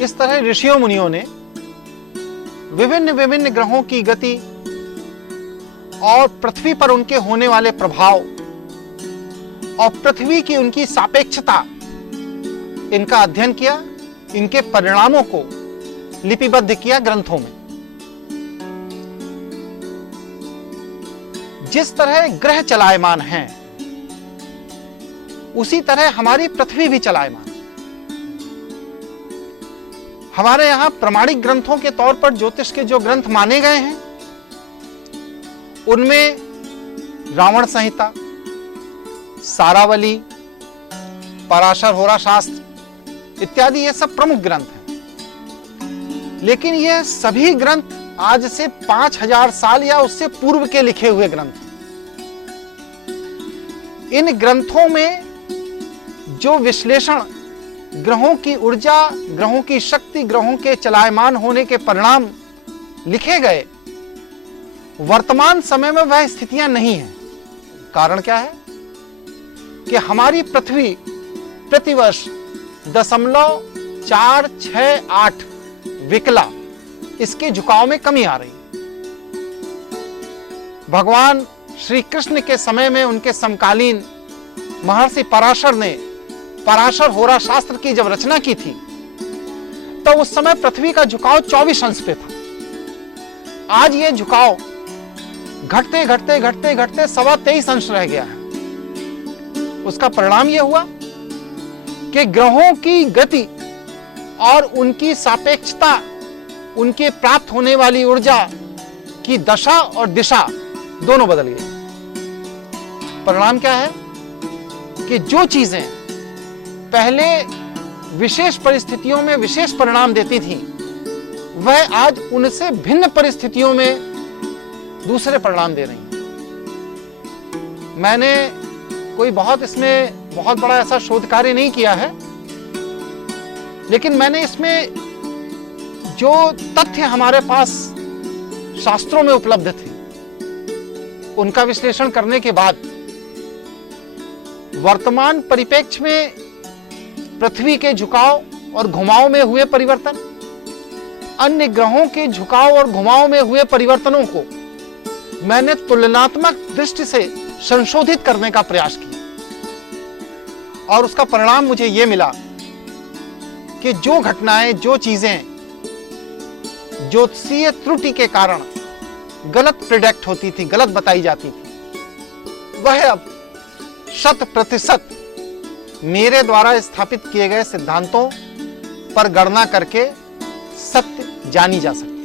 इस तरह ऋषियों मुनियों ने विभिन्न विभिन्न ग्रहों की गति और पृथ्वी पर उनके होने वाले प्रभाव और पृथ्वी की उनकी सापेक्षता, इनका अध्ययन किया, इनके परिणामों को लिपिबद्ध किया ग्रंथों में। जिस तरह ग्रह चलायमान हैं, उसी तरह हमारी पृथ्वी भी चलायमान। हमारे यहां प्रमाणिक ग्रंथों के तौर पर ज्योतिष के जो ग्रंथ माने गए हैं, उनमें रावण संहिता, सारावली, पराशर होरा शास्त्र इत्यादि ये सब प्रमुख ग्रंथ हैं। लेकिन ये सभी ग्रंथ आज से 5000 साल या उससे पूर्व के लिखे हुए ग्रंथ हैं। इन ग्रंथों में जो विश्लेषण ग्रहों की ऊर्जा, ग्रहों की शक्ति, ग्रहों के चलायमान होने के परिणाम लिखे गए, वर्तमान समय में वह स्थितियां नहीं हैं। कारण क्या है कि हमारी पृथ्वी प्रतिवर्ष 0.468 विकला, इसके झुकाव में कमी आ रही है। भगवान श्री कृष्ण के समय में उनके समकालीन महर्षि पराशर ने पराशर होरा शास्त्र की जब रचना की थी, तो उस समय पृथ्वी का झुकाव 24 अंश पे था। आज यह झुकाव घटते घटते घटते घटते 23.25 अंश रह गया है। उसका परिणाम यह हुआ कि ग्रहों की गति और उनकी सापेक्षता, उनके प्राप्त होने वाली ऊर्जा की दशा और दिशा दोनों बदल गई। परिणाम क्या है कि जो चीजें पहले विशेष परिस्थितियों में विशेष परिणाम देती थी, वह आज उनसे भिन्न परिस्थितियों में दूसरे परिणाम दे रही हैं। मैंने कोई इसमें बहुत बड़ा ऐसा शोध कार्य नहीं किया है, लेकिन मैंने इसमें जो तथ्य हमारे पास शास्त्रों में उपलब्ध थे, उनका विश्लेषण करने के बाद वर्तमान परिप्रेक्ष्य में पृथ्वी के झुकाव और घुमाव में हुए परिवर्तन, अन्य ग्रहों के झुकाव और घुमाव में हुए परिवर्तनों को मैंने तुलनात्मक दृष्टि से संशोधित करने का प्रयास किया, और उसका परिणाम मुझे यह मिला कि जो घटनाएं, जो चीजें ज्योतिषीय त्रुटि के कारण गलत प्रिडिक्ट होती थी, गलत बताई जाती थी, वह अब 100% मेरे द्वारा स्थापित किए गए सिद्धांतों पर गणना करके सत्य जानी जा सकती है।